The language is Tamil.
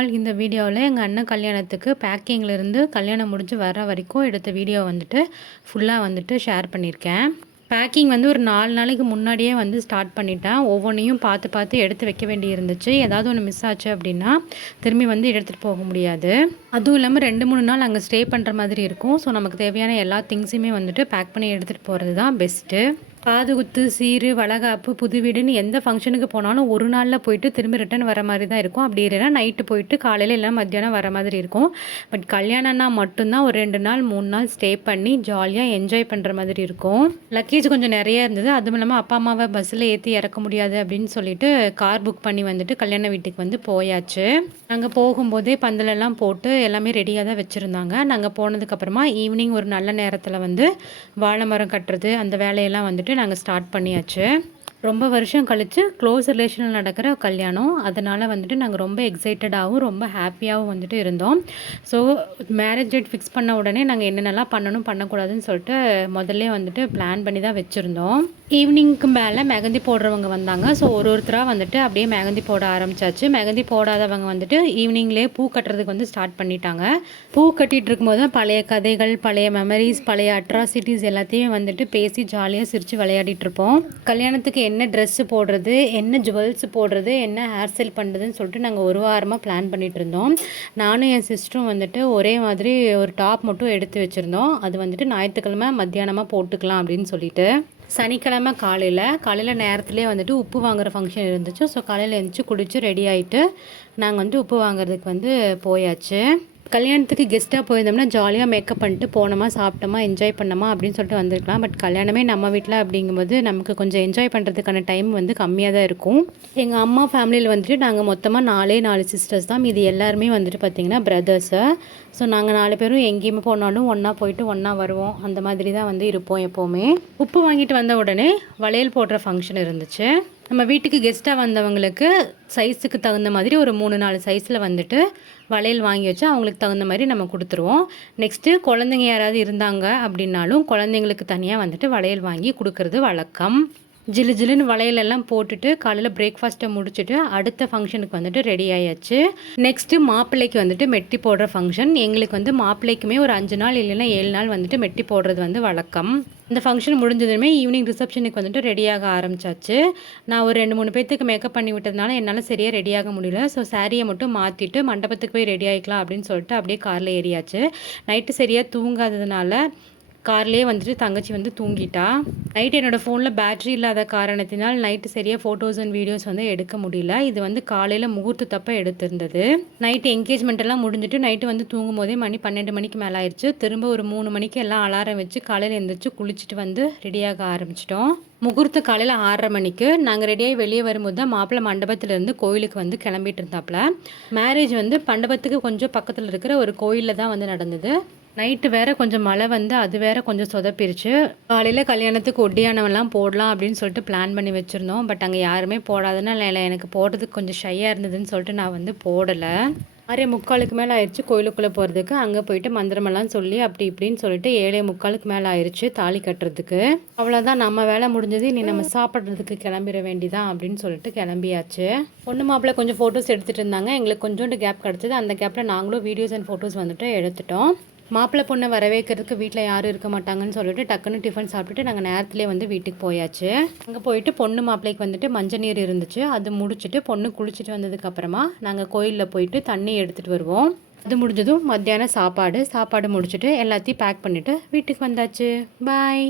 ஆல் இந்த வீடியோவில் எங்கள் அண்ணன் கல்யாணத்துக்கு பேக்கிங்லேருந்து கல்யாணம் முடிஞ்சு வர வரைக்கும் எடுத்த வீடியோ வந்துட்டு ஃபுல்லாக வந்துட்டு ஷேர் பண்ணியிருக்கேன். பேக்கிங் வந்து ஒரு 4 நாளைக்கு முன்னாடியே வந்து ஸ்டார்ட் பண்ணிட்டேன். ஒவ்வொன்றையும் பார்த்து பார்த்து எடுத்து வைக்க வேண்டி இருந்துச்சு. ஏதாவது ஒன்று மிஸ் ஆச்சு அப்படின்னா திரும்பி வந்து எடுத்துகிட்டு போக முடியாது. அதுவும் இல்லாமல் 2-3 நாள் அங்கே ஸ்டே பண்ணுற மாதிரி இருக்கும். ஸோ நமக்கு தேவையான எல்லா திங்ஸுமே வந்துட்டு பேக் பண்ணி எடுத்துகிட்டு போகிறது தான் பெஸ்ட்டு. காதுகுத்து, சீரு, வளகாப்பு, புது வீடுன்னு எந்த ஃபங்க்ஷனுக்கு போனாலும் ஒரு நாளில் போயிட்டு திரும்பி ரிட்டர்ன் வர மாதிரி தான் இருக்கும். அப்படி இல்லைன்னா நைட்டு போயிட்டு காலையில் இல்லை மத்தியானம் வர மாதிரி இருக்கும். பட் கல்யாணம்னா மட்டும்தான் ஒரு 2 நாள் 3 நாள் ஸ்டே பண்ணி ஜாலியாக என்ஜாய் பண்ணுற மாதிரி இருக்கும். லக்கேஜ் கொஞ்சம் நிறைய இருந்தது. அதுவும் இல்லாமல் அப்பா அம்மாவை பஸ்ஸில் ஏற்றி இறக்க முடியாது அப்படின்னு சொல்லிட்டு கார் புக் பண்ணி வந்துட்டு கல்யாண வீட்டுக்கு வந்து போயாச்சு. நாங்கள் போகும்போதே பந்தலெல்லாம் போட்டு எல்லாமே ரெடியாக தான் வச்சுருந்தாங்க. நாங்கள் போனதுக்கப்புறமா ஈவினிங் ஒரு நல்ல நேரத்தில் வந்து வாழை மரம் கட்டுறது அந்த வேலையெல்லாம் வந்துட்டு நாங்கள் ஸ்டார்ட் பண்ணியாச்சு. ரொம்ப வருஷம் கழித்து க்ளோஸ் ரிலேஷனில் நடக்கிற கல்யாணம். அதனால் வந்துட்டு நாங்கள் ரொம்ப எக்ஸைட்டடாகவும் ரொம்ப ஹாப்பியாகவும் வந்துட்டு இருந்தோம். ஸோ மேரேஜ் டேட் ஃபிக்ஸ் பண்ண உடனே நாங்கள் என்னென்னலாம் பண்ணணும் பண்ணக்கூடாதுன்னு சொல்லிட்டு முதல்ல வந்துட்டு பிளான் பண்ணி தான் வச்சுருந்தோம். ஈவினிங்க்கு மேலே மெகந்தி போடுறவங்க வந்தாங்க. ஸோ ஒருத்தராக வந்துட்டு அப்படியே மெகந்தி போட ஆரம்பித்தாச்சு. மெகந்தி போடாதவங்க வந்துட்டு ஈவினிங்லேயே பூ கட்டுறதுக்கு வந்து ஸ்டார்ட் பண்ணிட்டாங்க. பூ கட்டிகிட்டு இருக்கும்போது தான் பழைய கதைகள், பழைய மெமரிஸ், பழைய அட்ராசிட்டிஸ் எல்லாத்தையும் வந்துட்டு பேசி ஜாலியாக சிரித்து விளையாடிட்டுருப்போம். கல்யாணத்துக்கு என்ன ட்ரெஸ்ஸு போடுறது, என்ன ஜுவல்ஸ் போடுறது, என்ன ஹேர் ஸ்டைல் பண்ணுறதுன்னு சொல்லிட்டு நாங்கள் ஒரு வாரமாக பிளான் பண்ணிகிட்டு இருந்தோம். நானும் என் சிஸ்டரும் வந்துட்டு ஒரே மாதிரி ஒரு டாப் மட்டும் எடுத்து வச்சுருந்தோம். அது வந்துட்டு ஞாயிற்றுக்கிழமை மத்தியானமாக போட்டுக்கலாம் அப்படின்னு சொல்லிட்டு. சனிக்கிழமை காலையில் நேரத்துலேயே வந்துட்டு உப்பு வாங்குகிற ஃபங்க்ஷன் இருந்துச்சு. ஸோ காலையில் எழுந்திரிச்சு குளித்து ரெடி ஆகிட்டு நாங்கள் வந்து உப்பு வாங்குறதுக்கு வந்து போயாச்சு. கல்யாணத்துக்கு கெஸ்ட்டாக போயிருந்தோம்னா ஜாலியாக மேக்கப் பண்ணிட்டு போனோமா, சாப்பிட்டோமா, என்ஜாய் பண்ணோமா அப்படின்னு சொல்லிட்டு வந்திருக்கலாம். பட் கல்யாணமே நம்ம வீட்டில் அப்படிங்கும்போது நமக்கு கொஞ்சம் என்ஜாய் பண்ணுறதுக்கான டைம் வந்து கம்மியாக தான் இருக்கும். எங்கள் அம்மா ஃபேமிலியில் வந்துட்டு நாங்கள் மொத்தமாக 4 சிஸ்டர்ஸ் தான். இது எல்லாருமே வந்துட்டு பார்த்திங்கன்னா பிரதர்ஸு. ஸோ நாங்கள் 4 பேரும் எங்கேயுமே போனாலும் ஒன்றா போயிட்டு ஒன்றா வருவோம். அந்த மாதிரி தான் வந்து இருப்போம் எப்போவுமே. உப்பு வாங்கிட்டு வந்த உடனே வளையல் போடுற ஃபங்க்ஷன் இருந்துச்சு. நம்ம வீட்டுக்கு கெஸ்ட்டாக வந்தவங்களுக்கு சைஸுக்கு தகுந்த மாதிரி ஒரு 3-4 சைஸில் வந்துட்டு வளையல் வாங்கி வச்சு அவங்களுக்கு தகுந்த மாதிரி நம்ம கொடுத்துருவோம். நெக்ஸ்ட்டு குழந்தைங்க யாராவது இருந்தாங்க அப்படின்னாலும் குழந்தைங்களுக்கு தனியாக வந்துட்டு வளையல் வாங்கி கொடுக்கறது வழக்கம். ஜில்லுன்னு வளையலெல்லாம் போட்டுட்டு காலையில் பிரேக்ஃபாஸ்ட்டை முடிச்சுட்டு அடுத்த ஃபங்க்ஷனுக்கு வந்துட்டு ரெடி ஆயாச்சு. நெக்ஸ்ட்டு மாப்பிள்ளைக்கு வந்துட்டு மெட்டி போடுற ஃபங்க்ஷன். எங்களுக்கு வந்து மாப்பிள்ளைக்குமே ஒரு 5 நாள் இல்லைன்னா 7 நாள் வந்துட்டு மெட்டி போடுறது வந்து வழக்கம். இந்த ஃபங்க்ஷன் முடிஞ்சதுமே ஈவினிங் ரிசப்ஷனுக்கு வந்துட்டு ரெடியாக ஆரம்பிச்சாச்சு. நான் ஒரு 2-3 பேர்த்துக்கு மேக்கப் பண்ணி விட்டதுனால என்னால் சரியாக ரெடியாக முடியல. ஸோ சாரியை மட்டும் மாற்றிட்டு மண்டபத்துக்கு போய் ரெடி ஆகிக்கலாம் அப்படின்னு சொல்லிட்டு அப்படியே காரில் ஏறியாச்சு. நைட்டு சரியாக தூங்காததுனால கார்லேயே வந்துட்டு தங்கச்சி வந்து தூங்கிட்டா. நைட்டு என்னோடய ஃபோனில் பேட்ரி இல்லாத காரணத்தினால் நைட்டு சரியாக ஃபோட்டோஸ் அண்ட் வீடியோஸ் வந்து எடுக்க முடியல. இது வந்து காலையில் முகூர்த்தப்போ எடுத்திருந்தது. நைட்டு என்கேஜ்மெண்ட் எல்லாம் முடிஞ்சுட்டு நைட்டு வந்து தூங்கும் போதே மணி 12 மணிக்கு மேலே ஆயிடுச்சு. திரும்ப ஒரு 3 மணிக்கு எல்லாம் அலாரம் வச்சு காலையில் எழுந்திரிச்சு குளிச்சுட்டு வந்து ரெடியாக ஆரம்பிச்சிட்டோம். முகூர்த்த காலையில் 6:30 மணிக்கு நாங்கள் ரெடியாகி வெளியே வரும்போது தான் மாப்பிள்ளை மண்டபத்திலேருந்து கோயிலுக்கு வந்து கிளம்பிட்டு இருந்தாப்புல. மேரேஜ் வந்து மண்டபத்துக்கு கொஞ்சம் பக்கத்தில் இருக்கிற ஒரு கோயிலில் தான் வந்து நடந்தது. நைட்டு வேறு கொஞ்சம் மழை வந்து அது வேறு கொஞ்சம் சொதப்பிருச்சு. காலையில் கல்யாணத்துக்கு ஒட்டியானவெல்லாம் போடலாம் அப்படின்னு சொல்லிட்டு பிளான் பண்ணி வச்சுருந்தோம். பட் அங்கே யாருமே போடாதுன்னா இல்லை எனக்கு போடுறதுக்கு கொஞ்சம் ஷையாக இருந்ததுன்னு சொல்லிட்டு நான் வந்து போடலை. 6:45 மேலே ஆயிடுச்சு கோயிலுக்குள்ளே போகிறதுக்கு. அங்கே போயிட்டு மந்திரமெல்லாம் சொல்லி அப்படி இப்படின்னு சொல்லிட்டு 7:45 மேலே ஆயிடுச்சு தாலி கட்டுறதுக்கு. அவ்வளோதான், நம்ம வேலை முடிஞ்சது. இனி நம்ம சாப்பிட்றதுக்கு கிளம்பிட வேண்டிதான் அப்படின்னு சொல்லிட்டு கிளம்பியாச்சு. பொண்ணு மாப்பிள்ளை கொஞ்சம் ஃபோட்டோஸ் எடுத்துகிட்டு இருந்தாங்க. எங்களுக்கு கொஞ்சோண்டு கேப் கிடச்சிது. அந்த கேப்பில் நாங்களும் வீடியோஸ் அண்ட் ஃபோட்டோஸ் வந்துட்டு எடுத்துட்டோம். மாப்பிள்ளை பொண்ணை வரவேற்கிறதுக்கு வீட்டில் யாரும் இருக்க மாட்டாங்கன்னு சொல்லிட்டு டக்குன்னு டிஃபன் சாப்பிட்டுட்டு நாங்கள் நேரத்துலேயே வந்து வீட்டுக்கு போயாச்சு. அங்கே போயிட்டு பொண்ணு மாப்பிள்ளைக்கு வந்துட்டு மஞ்சள் நீர் இருந்துச்சு. அது முடிச்சுட்டு பொண்ணு குளிச்சுட்டு வந்ததுக்கப்புறமா நாங்கள் கோயிலில் போயிட்டு தண்ணி எடுத்துகிட்டு வருவோம். அது முடிஞ்சதும் மத்தியானம் சாப்பாடு முடிச்சுட்டு எல்லாத்தையும் பேக் பண்ணிவிட்டு வீட்டுக்கு வந்தாச்சு. பாய்.